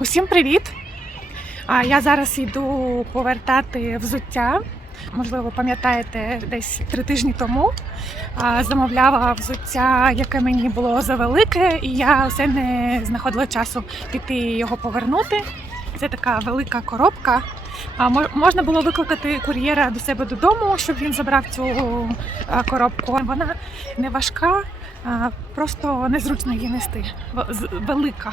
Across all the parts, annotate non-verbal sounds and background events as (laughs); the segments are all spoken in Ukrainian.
Усім привіт! Я зараз йду повертати взуття. Можливо, пам'ятаєте, десь три тижні тому замовляла взуття, яке мені було завелике, і я все не знаходила часу піти його повернути. Це така велика коробка. Можна було викликати кур'єра до себе додому, щоб він забрав цю коробку. Вона не важка, просто незручно її нести. Велика.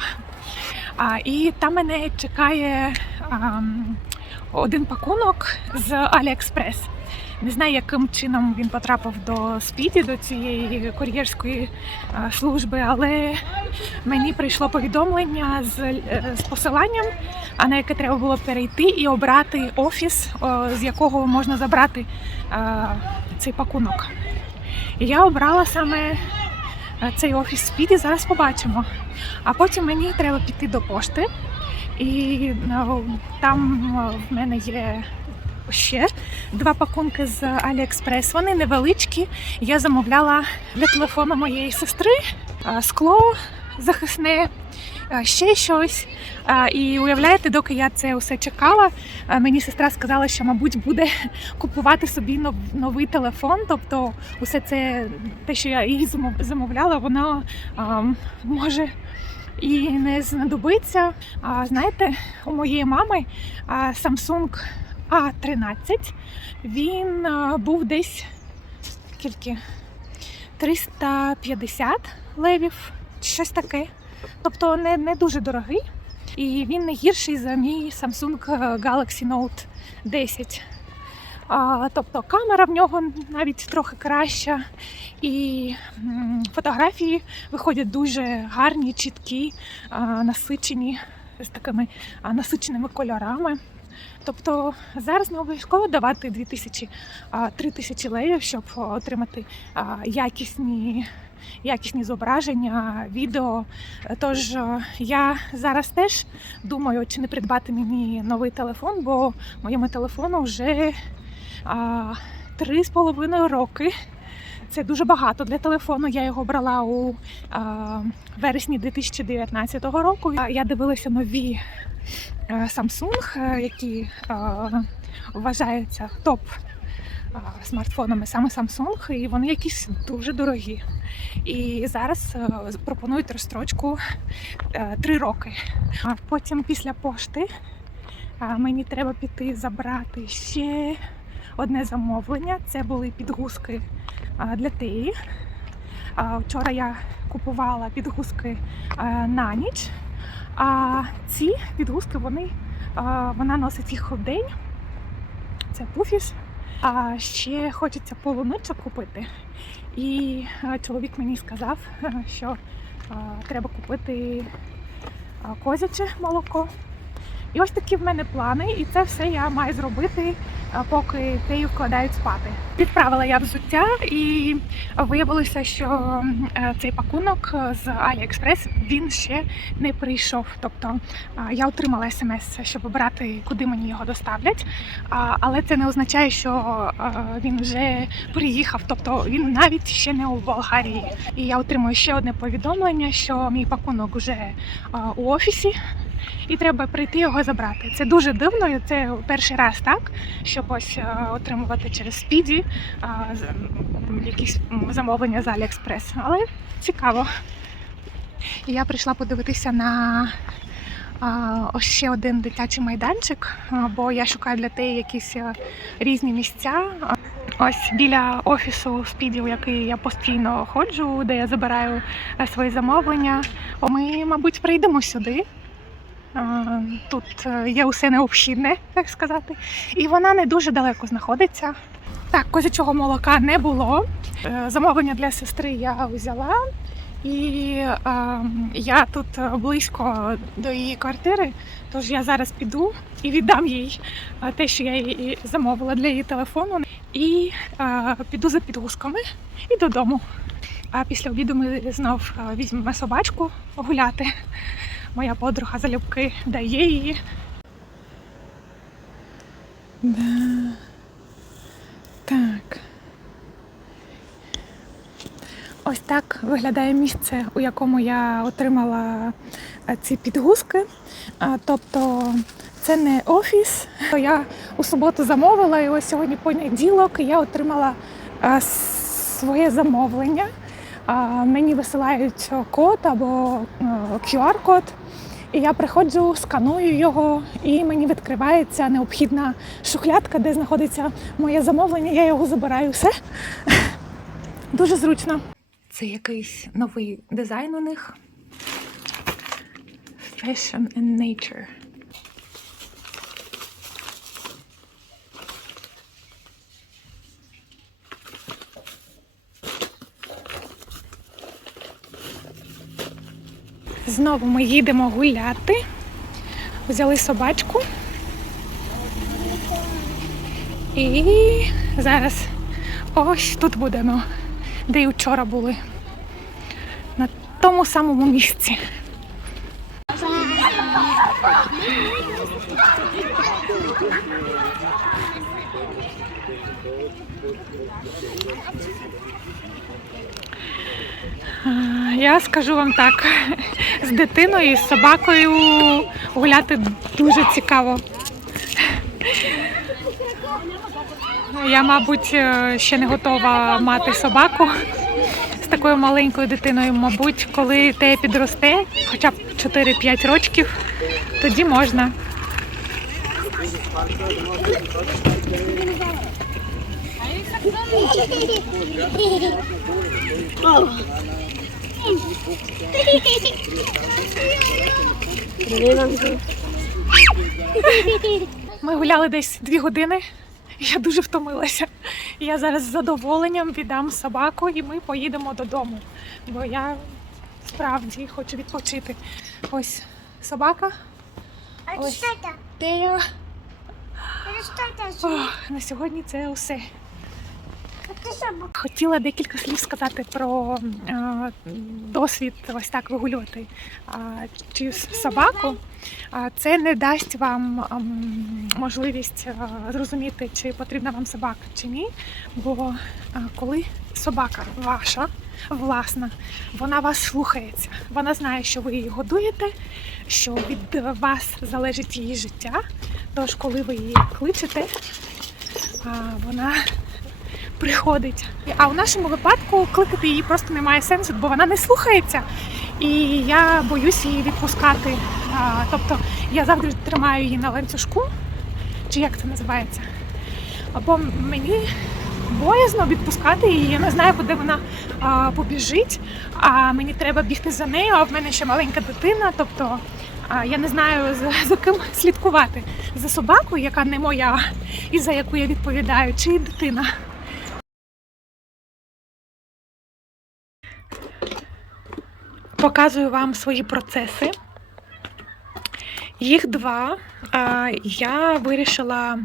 А, і там мене чекає ам, один пакунок з Аліекспрес. Не знаю, яким чином він потрапив до Спіді, до цієї кур'єрської а, служби, але мені прийшло повідомлення з, е, з посиланням, а на яке треба було перейти і обрати офіс, з якого можна забрати а, цей пакунок. І я обрала саме цей офіс Спіді, зараз побачимо. А потім мені треба піти до пошти, і ну, там е, в мене є ще два пакунки з Аліекспрес. Вони невеличкі. Я замовляла для телефону моєї сестри е, скло захисне. Ще щось. І уявляєте, доки я це усе чекала, мені сестра сказала, що, мабуть, буде (laughs) купувати собі нов- новий телефон. Тобто, усе це те, що я їй замовляла, воно може і не знадобиться. А знаєте, у моєї мами Samsung A13, він а, був десь скільки? 350 левів, щось таке. Тобто не, не дуже дорогий. І він не гірший за мій Samsung Galaxy Note 10. А, тобто камера в нього навіть трохи краща, і фотографії виходять дуже гарні, чіткі, а, насичені з такими а, насиченими кольорами. Тобто зараз не обов'язково давати 2000 а, 3000 леїв, щоб отримати якісні, якісні зображення, відео. Тож е, я зараз теж думаю, чи не придбати мені новий телефон, бо моєму телефону вже три з половиною роки. Це дуже багато для телефону. Я його брала у а, вересні 2019 року. Я дивилася нові е, Samsung, е, які а, вважаються топ смартфонами саме Samsung, і вони якісь дуже дорогі. І зараз е, пропонують розстрочку 3 роки. А потім після пошти мені треба піти забрати ще одне замовлення. Це були підгузки для теї. Вчора я купувала підгузки на ніч. А ці підгузки вони, вона носить їх в день. Це пуфіш. А ще хочеться полуничок купити. І чоловік мені сказав, (laughs) що треба купити козяче молоко. І ось такі в мене плани, і це все я маю зробити, поки тею вкладають спати. Відправила я взуття, і виявилося, що е, цей пакунок з AliExpress він ще не прийшов. Тобто я отримала смс, щоб обрати, куди мені його доставлять. Але це не означає, що він вже приїхав. Тобто він навіть ще не у Болгарії. І я отримую ще одне повідомлення, що мій пакунок вже у офісі і треба прийти його забрати. Це дуже дивно. і Це перший раз так, щоб ось е, отримувати через спіді якісь замовлення з Аліекспрес. Але цікаво. І я прийшла подивитися на ось ще один дитячий майданчик, бо я шукаю для теї якісь е, різні місця. Ось біля офісу Спіді, у який я постійно ходжу, де я забираю е, свої замовлення. Ми, мабуть, прийдемо сюди. Тут е, є усе необхідне, так сказати. І вона не дуже далеко знаходиться. Так, козячого молока не було. Е, Замовлення для сестри я взяла. І е, я тут близько до її квартири, тож я зараз піду і віддам їй те, що я їй замовила для її телефону. І е, піду за підгузками і додому. А після обіду ми знов візьмемо собачку гуляти. Моя подруга залюбки дає її. Да. Так. Ось так виглядає місце, у якому я отримала е, ці підгузки. Тобто це не офіс. Я у суботу замовила, і ось сьогодні понеділок я отримала е, своє замовлення. Мені висилають код або е, QR-код. І я приходжу, сканую його, і мені відкривається необхідна шухлядка, де знаходиться моє замовлення. Я його забираю все. Дуже зручно. Це якийсь новий дизайн у них. Fashion and Nature. Знову ми їдемо гуляти. Взяли собачку. І зараз ось тут будемо, де й вчора були. На тому самому місці. А, Я скажу вам так, з дитиною і з собакою гуляти дуже цікаво. Я, мабуть, е, ще не готова мати собаку з такою маленькою дитиною. Мабуть, коли те підросте, хоча б 4-5 років, тоді можна. (laughs) Ми гуляли десь дві години. Я дуже втомилася. Я зараз з задоволенням віддам собаку і ми поїдемо додому. Бо я справді хочу відпочити. Ось собака. А Ось. что это? Тея. Это что это? Ох, на сьогодні це усе. Хотіла декілька слів сказати про е, досвід ось так вигулювати чиюсь собаку. Це не дасть вам ем, можливість е, зрозуміти, чи потрібна вам собака чи ні. Бо е, коли собака ваша, власна, вона вас слухається. Вона знає, що ви її годуєте, що від вас залежить її життя. Тож, коли ви її кличете, вона приходить. А у нашому випадку кликати її просто немає сенсу, бо вона не слухається. І я боюсь її відпускати. Тобто я завжди тримаю її на ланцюжку, чи як це називається. Або мені боязно відпускати її, я не знаю, куди вона а, побіжить, а мені треба бігти за нею, а в мене ще маленька дитина. Тобто я не знаю за, за ким слідкувати. За собакою, яка не моя, і за яку я відповідаю, чи дитина. Показую вам свої процеси. Їх два. Я вирішила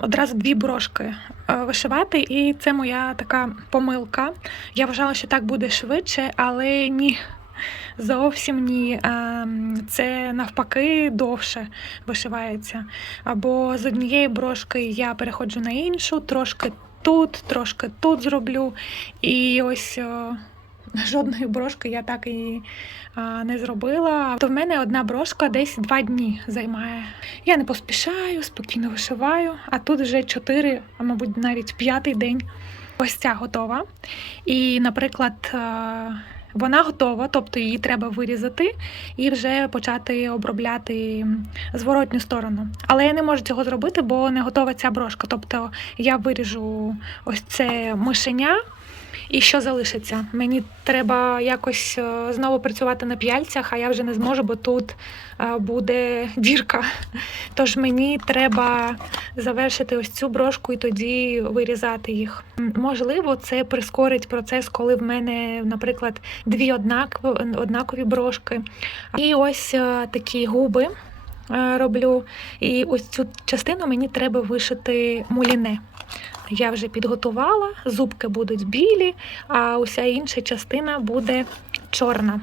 одразу дві брошки вишивати, і це моя така помилка. Я вважала, що так буде швидше, але ні. Зовсім ні. Це навпаки довше вишивається. Або з однієї брошки я переходжу на іншу, трошки тут, трошки тут зроблю. І ось (laughs) жодної брошки я так і а, не зробила. То в мене одна брошка десь два дні займає. Я не поспішаю, спокійно вишиваю, а тут вже чотири, а мабуть, навіть п'ятий день. Ось ця готова. І, наприклад, вона готова, тобто її треба вирізати і вже почати обробляти зворотню сторону. Але я не можу цього зробити, бо не готова ця брошка. Тобто я виріжу ось це мишеня. І що залишиться? Мені треба якось е, знову працювати на п'яльцях, а я вже не зможу, бо тут е, буде дірка. Тож мені треба завершити ось цю брошку і тоді вирізати їх. Можливо, це прискорить процес, коли в мене, наприклад, дві однакові, брошки. І ось е, такі губи роблю. І ось цю частину мені треба вишити муліне. Я вже підготувала, зубки будуть білі, а уся інша частина буде чорна.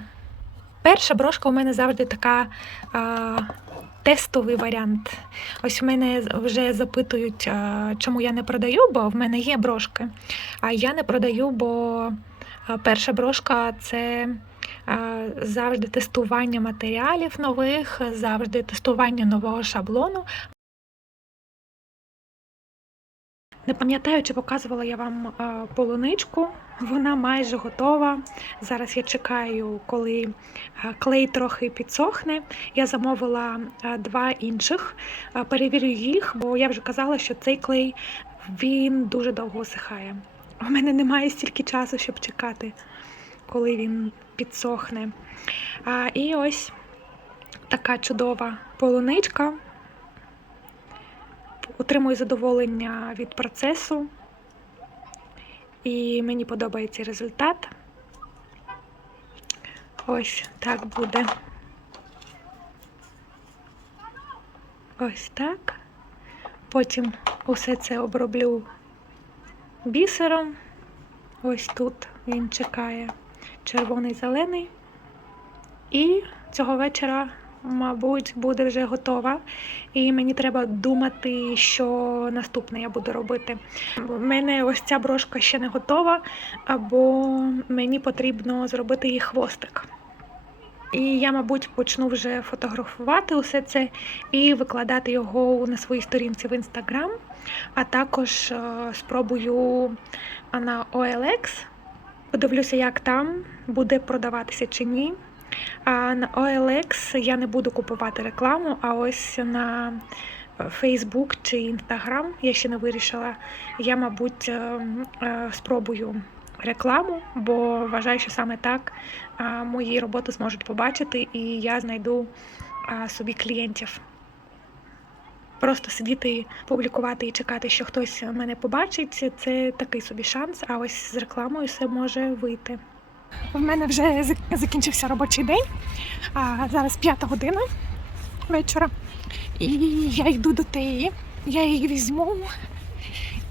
Перша брошка у мене завжди така а, тестовий варіант. Ось у мене вже запитують, а, чому я не продаю, бо в мене є брошки. А я не продаю, бо перша брошка це Завжди тестування матеріалів нових, завжди тестування нового шаблону. Не пам'ятаю, чи показувала я вам е, полуничку. Вона майже готова. Зараз я чекаю, коли е, клей трохи підсохне. Я замовила е, два інших. Перевірю їх, бо я вже казала, що цей клей він дуже довго осихає. У мене немає стільки часу, щоб чекати, коли він підсохне. І ось така чудова полуничка. Отримую задоволення від процесу, і мені подобається результат. Ось так буде. Ось так. Потім усе це оброблю бісером. Ось тут він чекає червоний зелений. І цього вечора, мабуть, буде вже готова. І мені треба думати, що наступне я буду робити. У мене ось ця брошка ще не готова, або мені потрібно зробити їй хвостик. І я, мабуть, почну вже фотографувати усе це і викладати його на своїй сторінці в інстаграм, а також е, спробую на OLX. Подивлюся, як там буде продаватися чи ні. А на OLX я не буду купувати рекламу, а ось на Facebook чи Instagram я ще не вирішила. Я, мабуть, е, е, спробую рекламу, бо вважаю, що саме так мої роботи зможуть побачити, і я знайду собі клієнтів. Просто сидіти, публікувати і чекати, що хтось мене побачить, це такий собі шанс. А ось з рекламою все може вийти. В мене вже закінчився робочий день. А зараз п'ята година вечора. І я йду до теї. Я її візьму.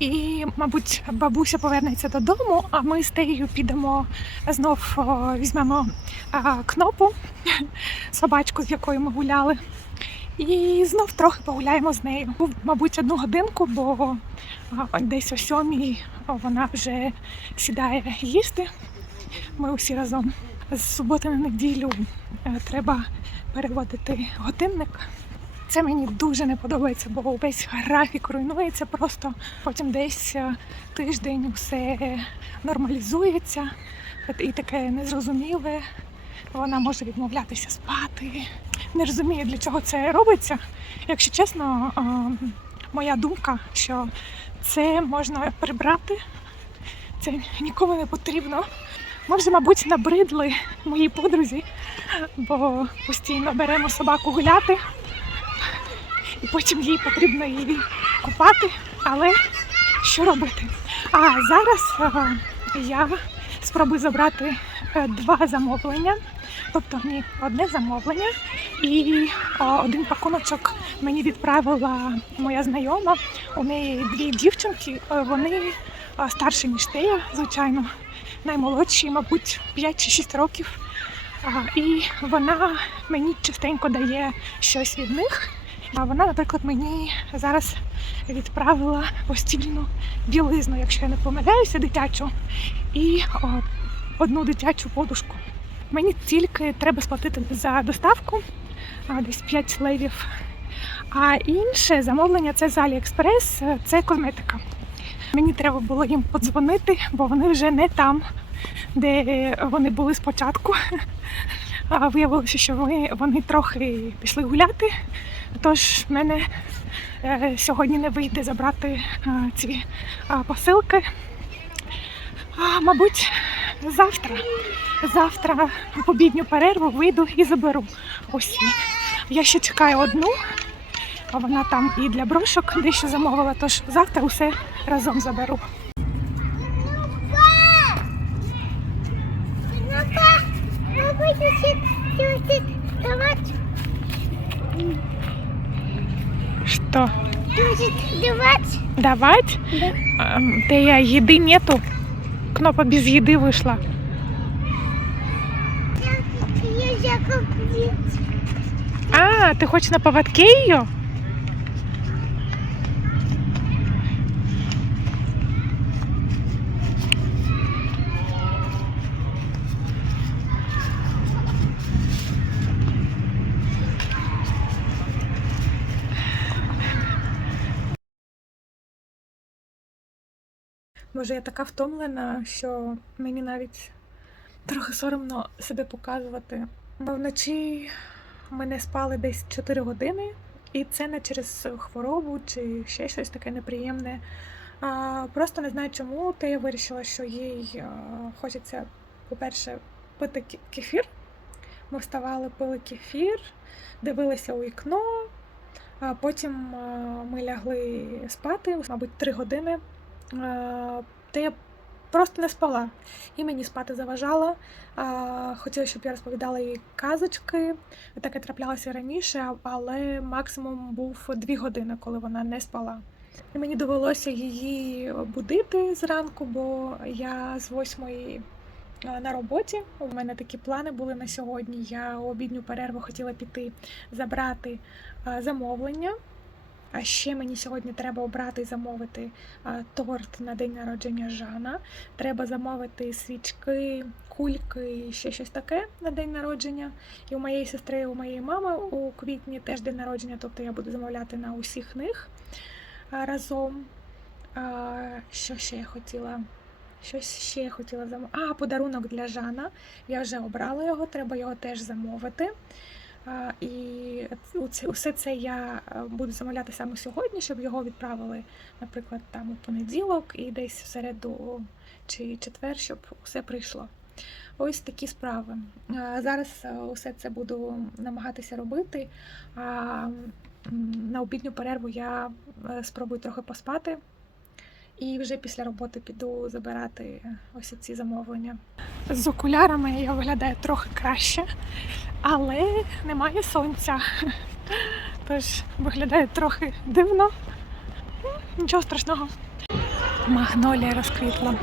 І, мабуть, бабуся повернеться додому, а ми з теєю підемо знов візьмемо кнопу, (laughs) собачку, з якою ми гуляли. І знов трохи погуляємо з нею. Мабуть, одну годинку, бо десь о сьомій вона вже сідає їсти. Ми усі разом. З суботи на неділю е, треба переводити годинник. Це мені дуже не подобається, бо весь графік руйнується просто. Потім десь е, тиждень все нормалізується і таке незрозуміле. Вона може відмовлятися спати. Не розумію, для чого це робиться. Якщо чесно, е, моя думка, що це можна прибрати, це нікому не потрібно. Ми вже, мабуть, набридли моїй подрузі, бо постійно беремо собаку гуляти і потім їй потрібно її купати. Але що робити? А зараз е, я спробую забрати е, два замовлення, тобто ні, одне замовлення, і е, один пакуночок мені відправила моя знайома. У неї дві дівчинки, вони старші ніж Тея, звичайно, наймолодші, мабуть, 5 чи 6 років. І вона мені частенько дає щось від них. А вона, наприклад, мені зараз відправила постільну білизну, якщо я не помиляюся, дитячу, і о, одну дитячу подушку. Мені тільки треба сплатити за доставку, десь 5 левів. А інше замовлення це з Аліекспрес, це косметика. Мені треба було їм подзвонити, бо вони вже не там, де вони були спочатку. А виявилося, що вони, вони трохи пішли гуляти. Тож мене е, сьогодні не вийде забрати е, ці е, посилки. А, мабуть, завтра. Завтра в обідню перерву вийду і заберу усі. Я ще чекаю одну, а вона там і для брошок дещо замовила, тож завтра усе разом заберу. Будете давать, давать. Да. Ем, я їди нету. Кнопа без я как А, ти хочеш на поводке її? Може, я така втомлена, що мені навіть трохи соромно себе показувати. Бо вночі ми не спали десь 4 години, і це не через хворобу чи ще щось таке неприємне. А, просто не знаю чому, то я вирішила, що їй хочеться, по-перше, пити кефір. Ми вставали, пили кефір, дивилися у вікно, а потім ми лягли спати, мабуть, 3 години. А, Та я просто не спала. І мені спати заважала. Хотіла, щоб я розповідала їй казочки. Таке траплялося раніше, але максимум був 2 години, коли вона не спала. І мені довелося її будити зранку, бо я з восьмої на роботі. У мене такі плани були на сьогодні. Я у обідню перерву хотіла піти забрати замовлення. А ще мені сьогодні треба обрати і замовити торт на день народження Жана. Треба замовити свічки, кульки і ще щось таке на день народження. І у моєї сестри, і у моєї мами у квітні теж день народження, тобто я буду замовляти на усіх них разом. Що ще я хотіла? Щось ще я хотіла замовити. А, подарунок для Жана. Я вже обрала його, треба його теж замовити. І усе це я е, буду замовляти саме сьогодні, щоб його відправили, наприклад, там у понеділок і десь в середу чи четвер, щоб усе прийшло. Ось такі справи. Зараз е, усе це буду намагатися робити. А на обідню перерву я е, спробую трохи поспати. І вже після роботи піду забирати ось ці замовлення. З окулярами я виглядаю трохи краще, але немає сонця. Тож виглядає трохи дивно. Ну, Нічого страшного. Магнолія розквітла.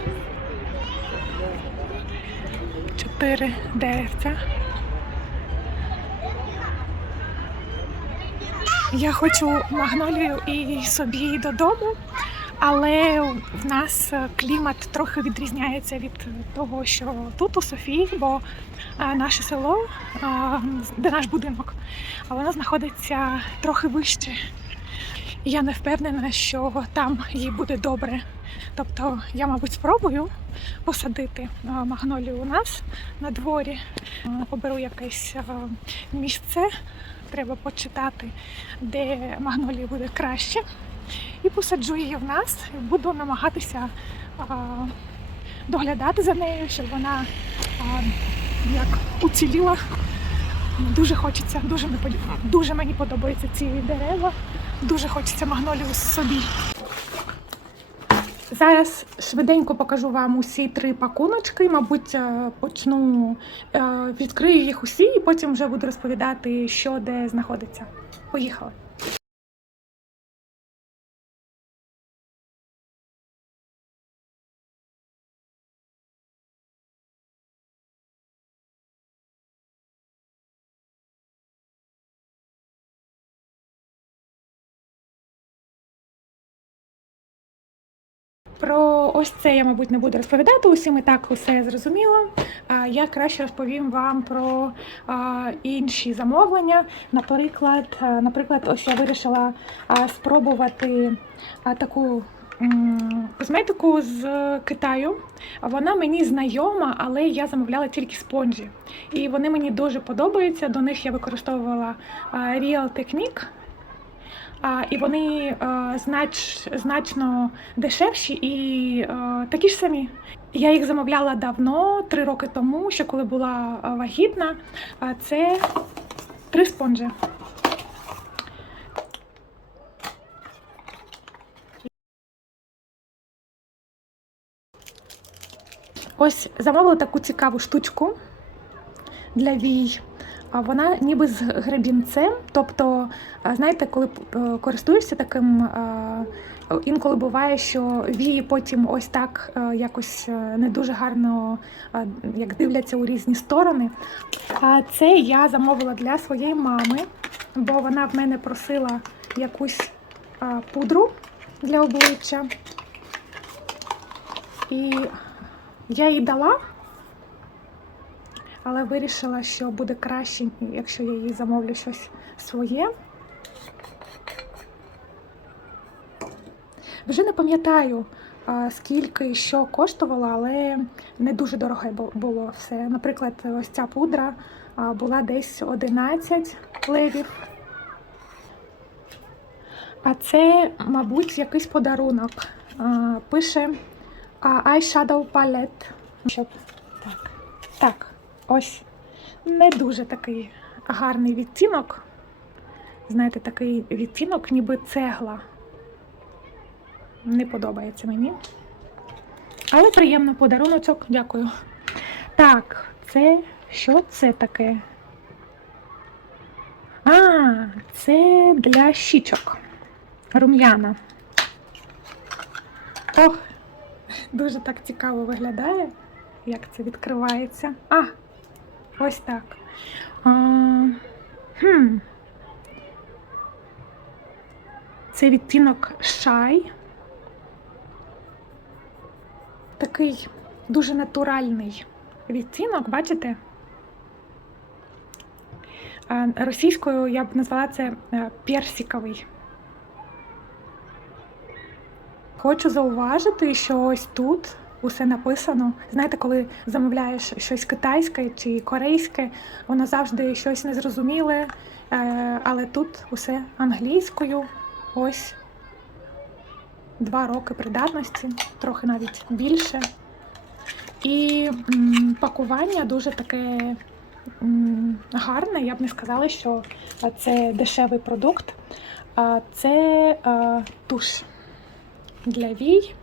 Чотири деревця. Я хочу магнолію і собі додому, але в нас е, клімат трохи відрізняється від того, що тут у Софії, бо е, наше село, е, де наш будинок, воно знаходиться трохи вище. Я не впевнена, що там їй буде добре. Тобто я, мабуть, спробую посадити магнолію у нас на дворі, Е, оберу якесь місце, треба почитати, де магнолії буде краще. І посаджу її в нас буду намагатися а, доглядати за нею, щоб вона а, як уціліла. Дуже хочеться, дуже, не дуже мені подобаються ці дерева, дуже хочеться магнолію собі. Зараз швиденько покажу вам усі три пакуночки. Мабуть, е, почну е, відкрию їх усі, і потім вже буду розповідати, що де знаходиться. Поїхали. Ось це я, мабуть, не буду розповідати. Усім і так усе зрозуміло. Я краще розповім вам про інші замовлення. Наприклад, наприклад, ось я вирішила спробувати таку косметику з Китаю. Вона мені знайома, але я замовляла тільки спонжі. І вони мені дуже подобаються. До них я використовувала Real Technique. І вони а, знач, значно дешевші і а, такі ж самі. Я їх замовляла давно, три роки тому, ще коли була а, вагітна. Це три спонжі. Ось замовила таку цікаву штучку для вій. Вона ніби з гребінцем. Тобто, знаєте, коли е, користуєшся таким, інколи буває, що вії потім ось так е, якось е, не дуже гарно як дивляться у різні сторони. А це я замовила для своєї мами, бо вона в мене просила якусь пудру для обличчя. І я їй дала але вирішила, що буде краще, якщо я їй замовлю щось своє. Вже не пам'ятаю, скільки що коштувало, але не дуже дороге було все. Наприклад, ось ця пудра була десь 11 левів. А це, мабуть, якийсь подарунок. Пише Eyeshadow Palette. Так. так, ось не дуже такий гарний відтінок. Знаєте, такий відтінок, ніби цегла. Не подобається мені. Але приємно подаруночок, дякую. Так, це що це таке? А, це для щічок. Рум'яна. Ох, дуже так цікаво виглядає, як це відкривається. А, ось так. А, хм. Це відтінок Shy. Такий дуже натуральний відтінок, бачите? Російською я б назвала це е, персиковий. Хочу зауважити, що ось тут усе написано. Знаєте, коли замовляєш щось китайське чи корейське, воно завжди щось незрозуміле, е, але тут усе англійською. Ось два роки придатності, трохи навіть більше. І м, пакування дуже таке м, гарне. Я б не сказала, що це дешевий продукт. А Це е, туш для вій.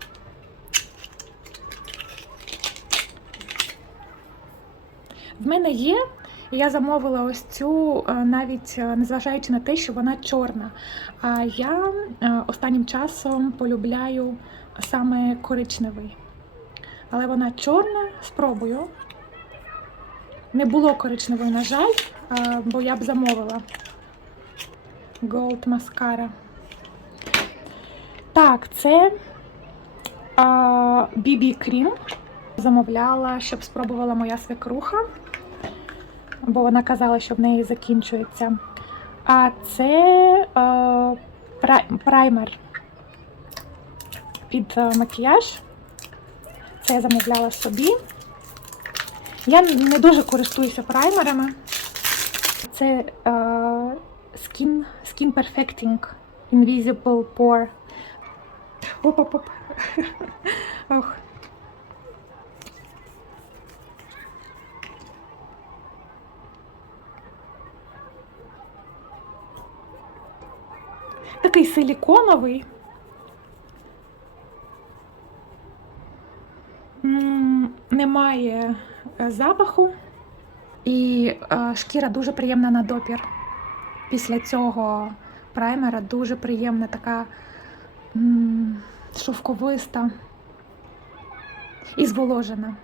В мене є, і я замовила ось цю, е, навіть е, незважаючи на те, що вона чорна. А я е, останнім часом полюбляю саме коричневий. Але вона чорна, спробую. Не було коричневої, на жаль, бо я б замовила. Gold Mascara. Так, це BB Cream. Замовляла, щоб спробувала моя свекруха, бо вона казала, що в неї закінчується. А це е, праймер під е, макіяж. Це я замовляла собі. Я не дуже користуюся праймерами. Це е, Skin, Skin Perfecting Invisible Pore. Оп-оп-оп. Ох. Такий силіконовий. Немає е, запаху, і е, шкіра дуже приємна на допір. Після цього праймера дуже приємна така шовковиста і зволожена.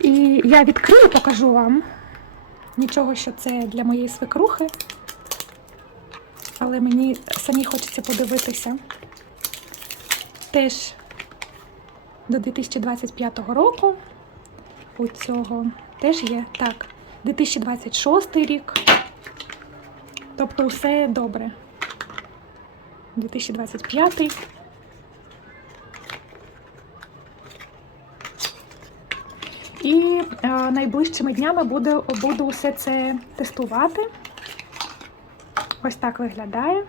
І я відкрию, покажу вам. Нічого, що це для моєї свекрухи. Але мені самі хочеться подивитися. Теж до 2025 року. У цього теж є так. 2026 рік. Тобто все добре. 2025. І е, найближчими днями буду, буду все це тестувати. Ось так виглядає.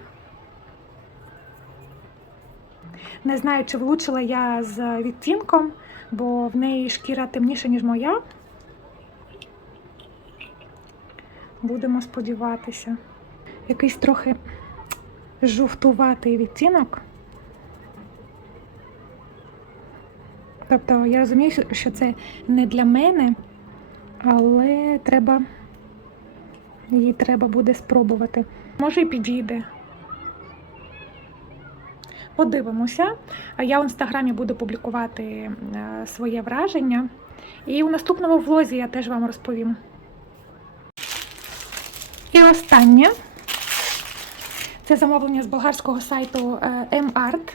Не знаю, чи влучила я з відтінком, бо в неї шкіра темніша, ніж моя. Будемо сподіватися. Якийсь трохи жовтуватий відтінок. Тобто я розумію, що це не для мене, але треба її треба буде спробувати. Може і підійде. Подивимося. Я в інстаграмі буду публікувати е, своє враження. І у наступному влозі я теж вам розповім. І останнє це замовлення з болгарського сайту е, M-Art.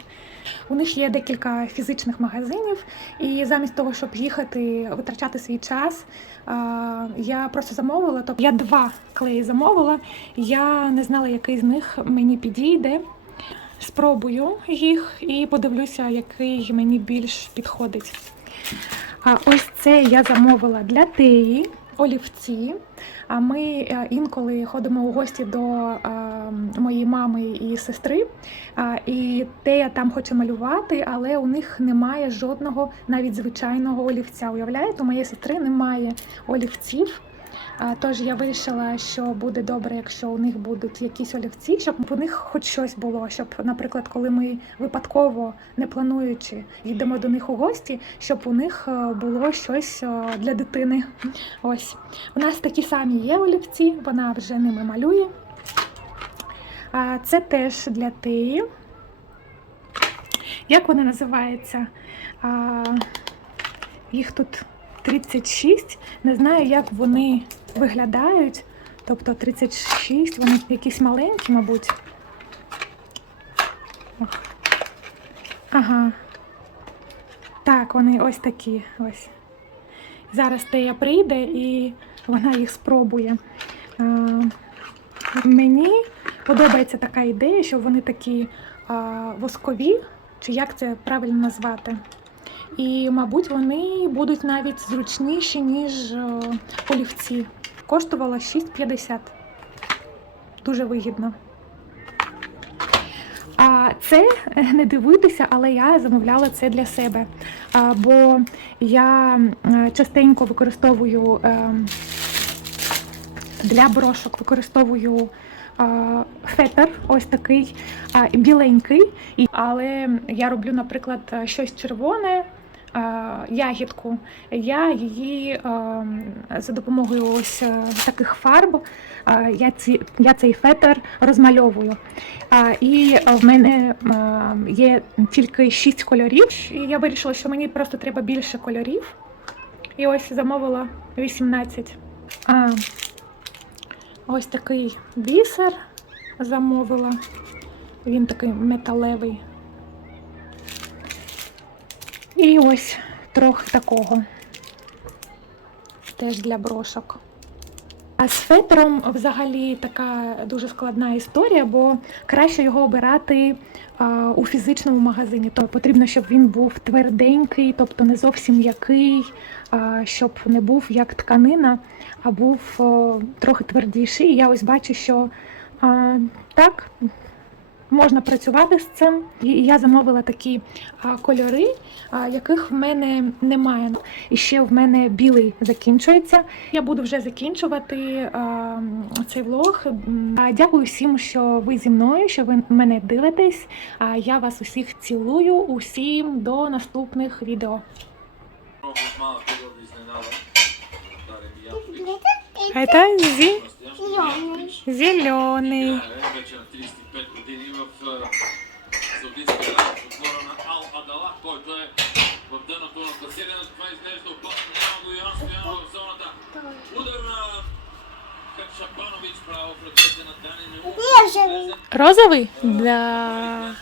У них є декілька фізичних магазинів, і замість того, щоб їхати, витрачати свій час, я просто замовила. Тобто я два клеї замовила. Я не знала, який з них мені підійде. спробую їх і подивлюся, який мені більш підходить. А ось це я замовила для Теї олівці. А ми е, інколи ходимо у гості до е, моєї мами і сестри. І Тея там хоче малювати, але у них немає жодного навіть звичайного олівця. Уявляєте, у моєї сестри немає олівців. Тож я вирішила, що буде добре, якщо у них будуть якісь олівці, щоб у них хоч щось було. Щоб, наприклад, коли ми випадково не плануючи йдемо до них у гості, щоб у них е, було щось е, для дитини. Ось у нас такі самі є олівці, вона вже ними малює. А це теж для Теї. Як вони називаються? А, їх тут 36. Не знаю, як вони виглядають. Тобто 36, вони якісь маленькі, мабуть. Ага. Так, вони ось такі. Ось. Зараз Тея прийде і вона їх спробує. А, мені подобається така ідея, що вони такі а, воскові, чи як це правильно назвати. І, мабуть, вони будуть навіть зручніші, ніж е, олівці. Коштувала 6,50. Дуже вигідно. А це е, не дивитися, але я замовляла це для себе. А, бо я е, частенько використовую е, для брошок використовую а, фетр, ось такий а, біленький. Але я роблю, наприклад, щось червоне. А, Ягідку, я її а, за допомогою ось е, таких фарб, а, я, ці, я цей фетр розмальовую. І в мене є тільки 6 кольорів. І я вирішила, що мені просто треба більше кольорів. І ось замовила 18. А, Ось такий бісер замовила. Він такий металевий. І ось трохи такого. Теж для брошок. А з фетром взагалі така дуже складна історія, бо краще його обирати у фізичному магазині. То потрібно, щоб він був тверденький, тобто не зовсім м'який, щоб не був як тканина, а був трохи твердіший. І я ось бачу, що так. Можна працювати з цим, і я замовила такі кольори, яких в мене немає. І ще в мене білий закінчується. Я буду вже закінчувати цей влог. Дякую всім, що ви зі мною, що ви мене дивитесь. А я вас усіх цілую. Усім до наступних відео. Янкович. Это Це зі... Настоящий Янкович. зелений. Тя е вече на 35 години в е, Саудитска Арабия отвора на Ал Адала, който е в дъното на класирането. Това изглежда опасно. Няма го Йоан Стоянов в зоната. Удар на Хачабанович право в ръцете на Дани Немов. Розовый. Розовий? Да.